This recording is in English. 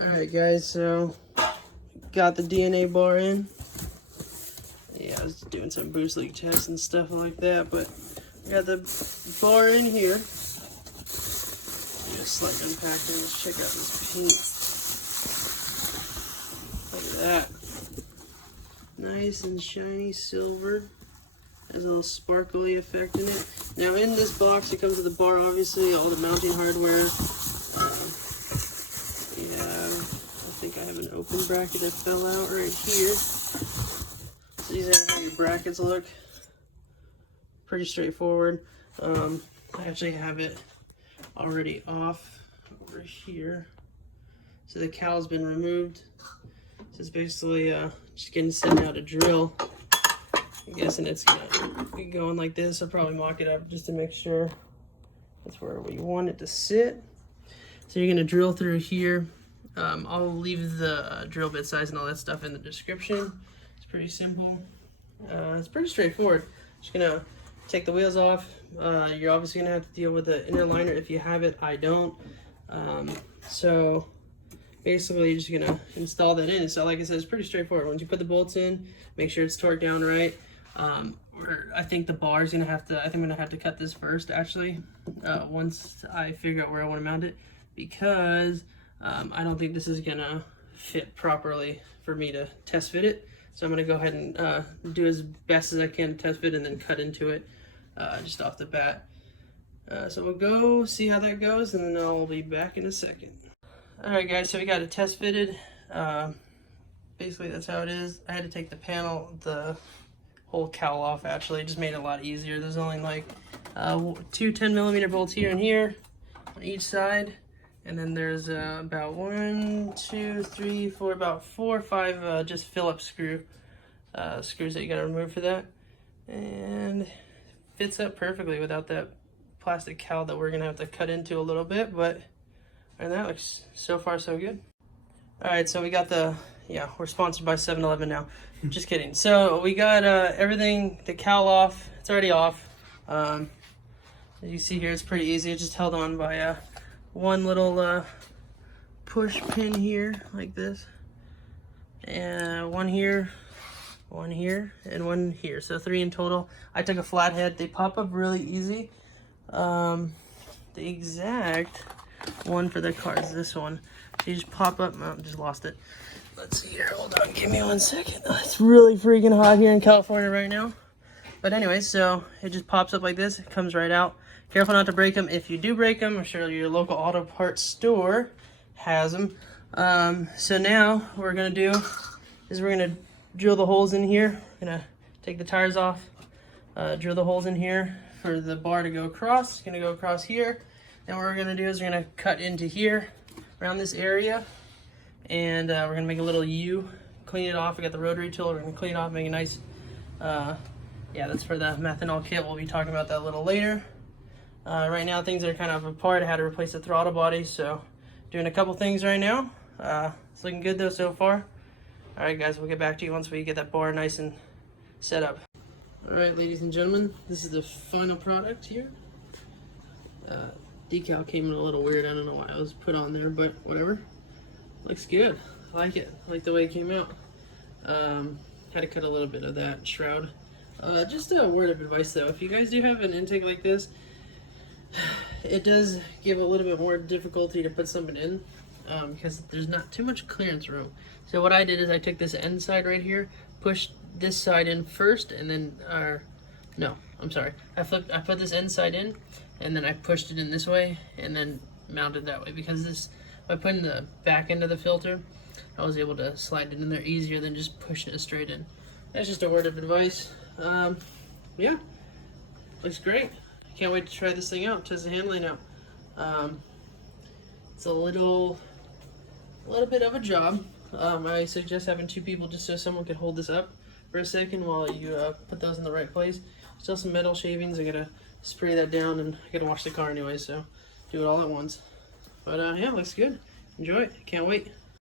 Alright guys, so got the DNA bar in. Yeah, I was doing some boost leak tests and stuff like that, but we got the bar in here. Just like unpacking. Let's check out this paint. Look at that. Nice and shiny silver. Has a little sparkly effect in it. Now in this box it comes with the bar, obviously, all the mounting hardware. I think I have an open bracket that fell out right here. So these are how your brackets look. Pretty straightforward. I actually have it already off over here. So the cowl's been removed. So it's basically just getting set now to drill. I'm guessing it's gonna be going like this. I'll probably mock it up just to make sure that's where we want it to sit. So you're gonna drill through here. I'll leave the drill bit size and all that stuff in the description. It's pretty simple. It's pretty straightforward. Just gonna take the wheels off. You're obviously gonna have to deal with the inner liner if you have it. I don't. So basically you're just gonna install that in. So like I said, it's pretty straightforward. Once you put the bolts in, make sure it's torqued down right. I think the bar is gonna have to, I think I'm gonna have to cut this first actually, once I figure out where I want to mount it, because I don't think this is gonna fit properly for me to test fit it. So I'm gonna go ahead and do as best as I can to test fit and then cut into it just off the bat. So we'll go see how that goes, and then I'll be back in a second. Alright guys, so we got it test fitted. Basically that's how it is. I had to take the panel, the whole cowl off actually. It just made it a lot easier. There's only like two 10mm bolts here and here on each side. And then there's about 1, 2, 3, 4, about 4 or 5 just Phillips screws that you gotta remove for that. And fits up perfectly without that plastic cowl that we're gonna have to cut into a little bit, but and that looks so far so good. All right, so we got the, yeah, we're sponsored by 7-Eleven now. Just kidding. So we got everything, the cowl off. It's already off. As you see here, it's pretty easy. It's just held on by one little push pin here, like this. And one here, and one here. So 3 in total. I took a flathead. They pop up really easy. The exact one for the car is this one. So you just pop up. Oh, just lost it. Let's see here. Hold on. Give me 1 second. Oh, it's really freaking hot here in California right now. But anyway, so it just pops up like this. It comes right out. Careful not to break them. If you do break them, I'm sure your local auto parts store has them. So now what we're going to do is we're going to drill the holes in here. We're going to take the tires off, drill the holes in here for the bar to go across. It's going to go across here. Then what we're going to do is we're going to cut into here around this area. And we're going to make a little U, clean it off. We got the rotary tool. We're going to clean it off, make a nice, yeah, that's for the methanol kit. We'll be talking about that a little later. Right now things are kind of apart. I had to replace the throttle body, so doing a couple things right now. It's looking good though so far. Alright guys, we'll get back to you once we get that bar nice and set up. Alright ladies and gentlemen, this is the final product here. Decal came in a little weird. I don't know why it was put on there, but whatever. Looks good. I like it. I like the way it came out. Had to cut a little bit of that shroud. Just a word of advice though, if you guys do have an intake like this, it does give a little bit more difficulty to put something in because there's not too much clearance room. So what I did is I took this end side right here, pushed this side in first, and then, no, I'm sorry. I put this end side in, and then I pushed it in this way, and then mounted that way, because this, by putting the back end of the filter, I was able to slide it in there easier than just pushing it straight in. That's just a word of advice. Yeah, looks great. Can't wait to try this thing out, test the handling out. It's a little bit of a job. I suggest having 2 people just so someone can hold this up for a second while you put those in the right place. Still some metal shavings. I gotta spray that down, and I gotta wash the car anyway, so do it all at once. But yeah, looks good. Enjoy it. Can't wait.